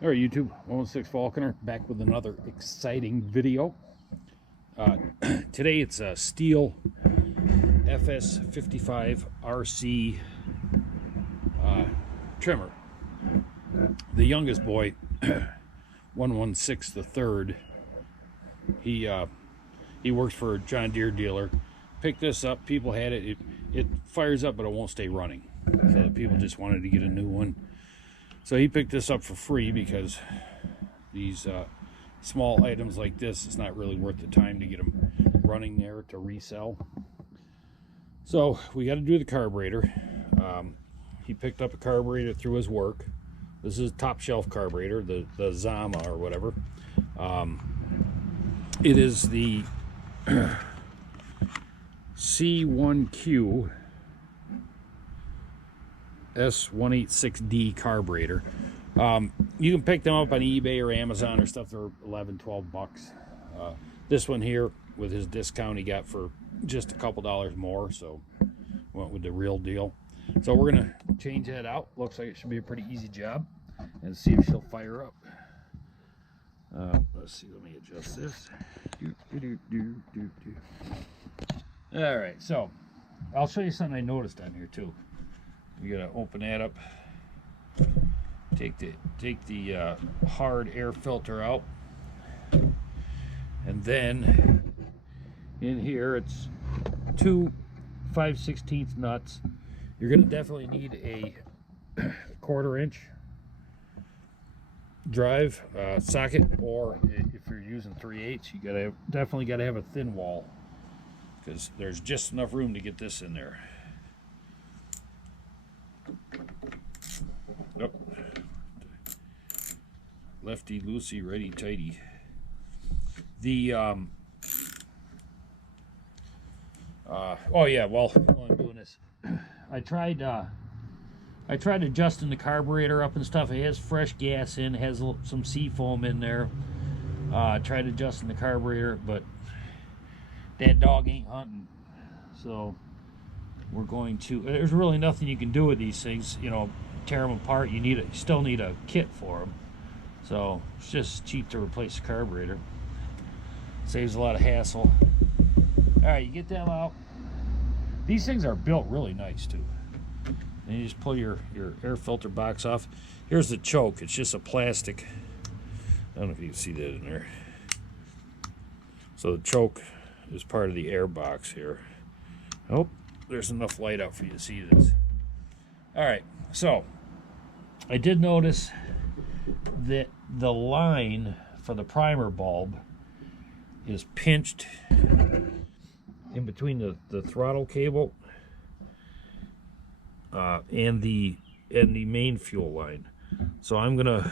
All right, YouTube, 116 Falconer, back with another exciting video. Today it's a Stihl FS 55 RC trimmer. The youngest boy, 116 the third, he works for a John Deere dealer. Picked this up. People had it. It fires up, but it won't stay running. So the people just wanted to get a new one. So he picked this up for free because these small items like this, it's not really worth the time to get them running there to resell. So we got to do the carburetor. He picked up a carburetor through his work. This is a top shelf carburetor, the Zama or whatever. It is the C1Q S186D carburetor. You can pick them up on eBay or Amazon or stuff. They're 11, 12 bucks. This one here, with his discount, he got for just a couple dollars more, so went with the real deal. So we're gonna change that out. Looks like it should be a pretty easy job, and see if she'll fire up. Let's see, let me adjust this. All right, so I'll show you something I noticed on here too. You gotta open that up. Take the hard air filter out, and then in here it's two 5/16 nuts. You're gonna definitely need a 1/4 inch drive socket, or if you're using 3/8, you definitely gotta have a thin wall, because there's just enough room to get this in there. Nope. Lefty loosey, righty tighty. The oh yeah, well, while I'm doing this, I tried adjusting the carburetor up and stuff. It has fresh gas in, it has some sea foam in there. Tried adjusting the carburetor, but that dog ain't hunting. So we're going to, there's really nothing you can do with these things, you know, tear them apart. You still need a kit for them. So it's just cheap to replace the carburetor. Saves a lot of hassle. All right, you get them out. These things are built really nice too. And you just pull your air filter box off. Here's the choke. It's just a plastic. I don't know if you can see that in there. So the choke is part of the air box here. Oh, there's enough light out for you to see this. All right, so I did notice that the line for the primer bulb is pinched in between the throttle cable and the main fuel line. So I'm gonna,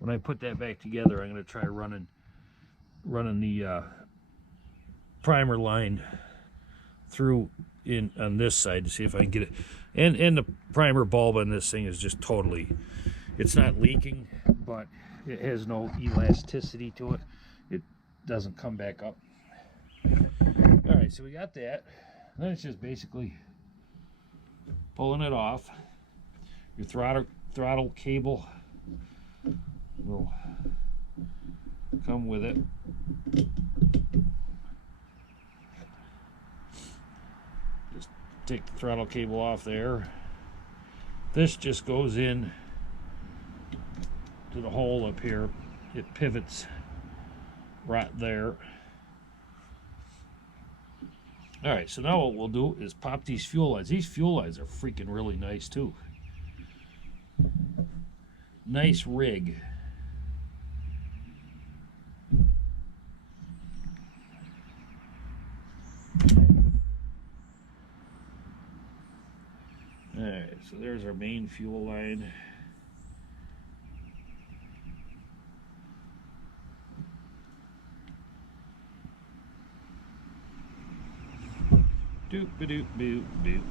when I put that back together, I'm gonna try running the primer line through on this side to see if I can get it. And the primer bulb on this thing is just totally, it's not leaking, but it has no elasticity to it. It doesn't come back up. All right, so we got that. Then it's just basically pulling it off. Your throttle cable will come with it. Just take the throttle cable off there. This just goes in to the hole up here. It pivots right there. All right, so now what we'll do is pop these fuel lines. These fuel lines are freaking really nice too. Nice rig. All right, so there's our main fuel line. Doop ba doop boop boop.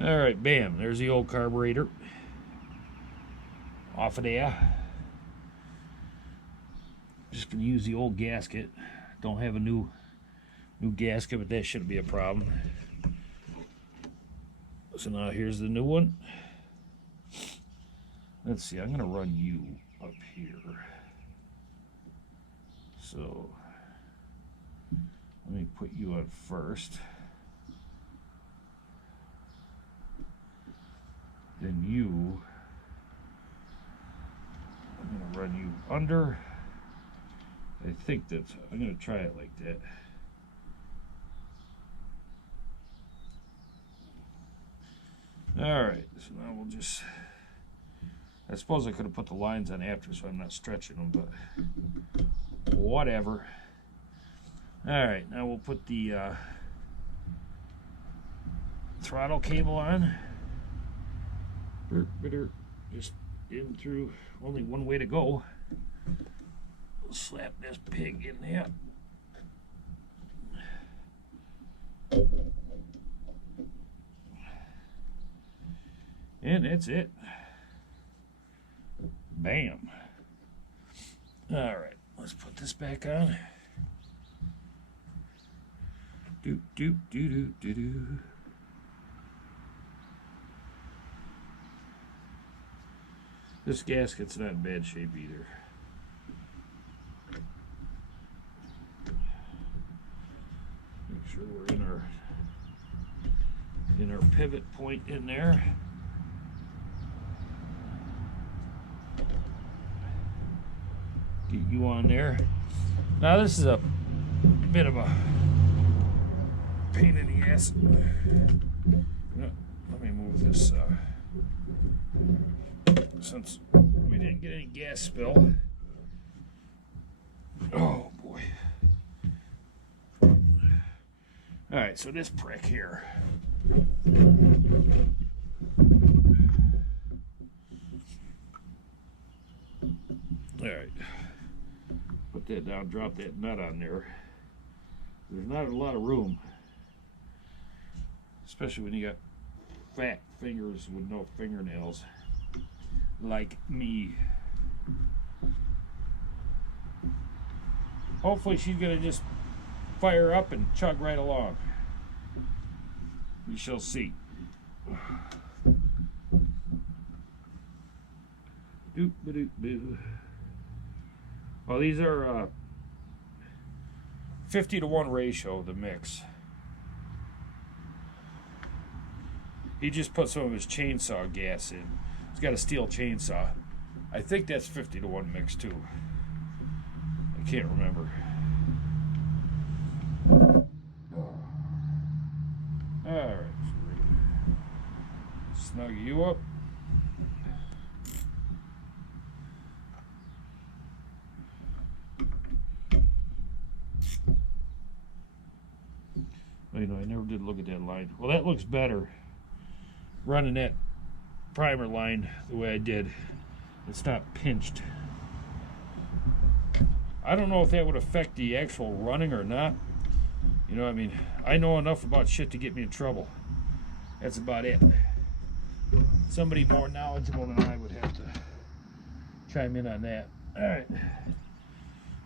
All right, bam, there's the old carburetor off of there. Just gonna use the old gasket. Don't have a new gasket, but that shouldn't be a problem. So now here's the new one. Let's see, I'm going to run you up here. So let me put you on first. Then you, I'm going to run you under. I think that's, I'm going to try it like that. Alright, so now we'll just, I suppose I could have put the lines on after so I'm not stretching them, but whatever. Alright, now we'll put the throttle cable on. Just in through, only one way to go. We'll slap this pig in there. And that's it. Bam. Alright, let's put this back on. Doop, doop, doo, doo, doo, doo. This gasket's not in bad shape either. Make sure we're in our pivot point in there. Get you on there. Now this is a bit of a pain in the ass. Let me move this since we didn't get any gas spill. Oh boy. Alright, so this prick here. Alright. Put that down, drop that nut on there. There's not a lot of room. Especially when you got fat fingers with no fingernails. Like me. Hopefully she's gonna just fire up and chug right along. We shall see. Doop doop doo. Well, these are 50-to-1 ratio, the mix. He just put some of his chainsaw gas in. He's got a Stihl chainsaw. I think that's 50-to-1 mix too. I can't remember. Alright, snug you up. You know, I never did look at that line. Well, that looks better. Running that primer line the way I did. It's not pinched. I don't know if that would affect the actual running or not. You know, I mean, I know enough about shit to get me in trouble. That's about it. Somebody more knowledgeable than I would have to chime in on that. Alright.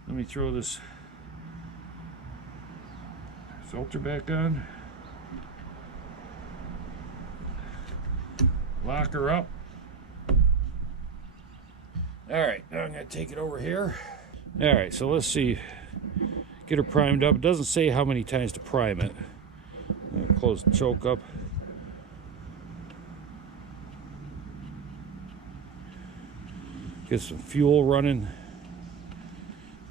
Let me throw this filter back on. Lock her up. Alright, now I'm going to take it over here. Alright, so let's see. Get her primed up. It doesn't say how many times to prime it. I'm going to close the choke up. Get some fuel running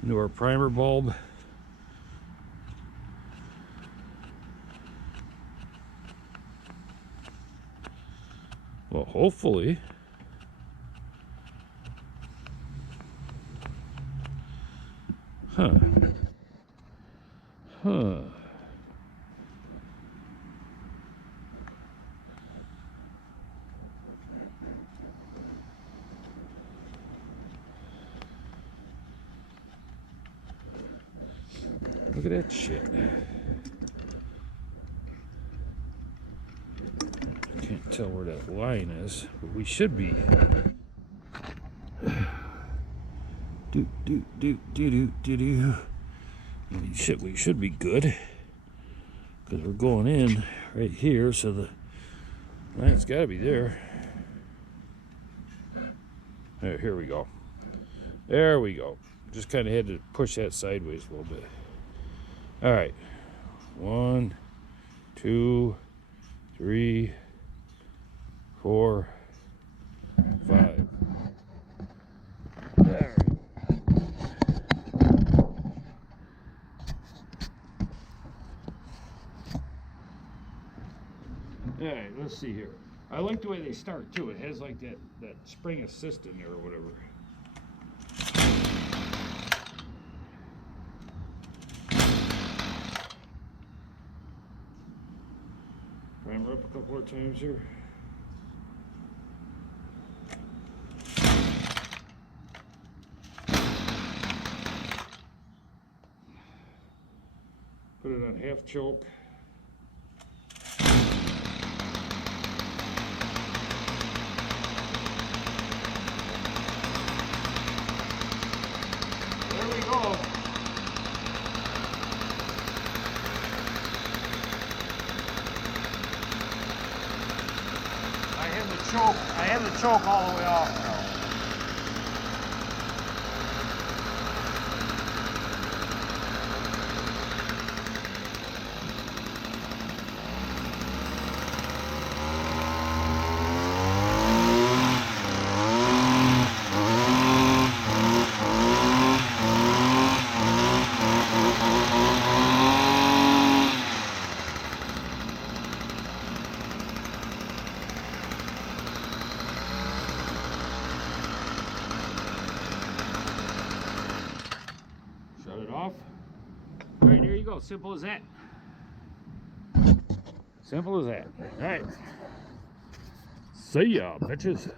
into our primer bulb. Well, hopefully. Huh. Look at that shit. Can't tell where that line is, but we should be. Shit, we should be good because we're going in right here, so the line's got to be there. Here we go. There we go. Just kind of had to push that sideways a little bit. All right. 1, 2, 3, 4, 5. There. All right, let's see here. I like the way they start too. It has like that spring assist in there or whatever. Primer up a couple more times here. Put it on half choke. There we go. I have the choke all the way off now. Shut it off. All right, there you go. Simple as that. Simple as that. All right. See ya, bitches.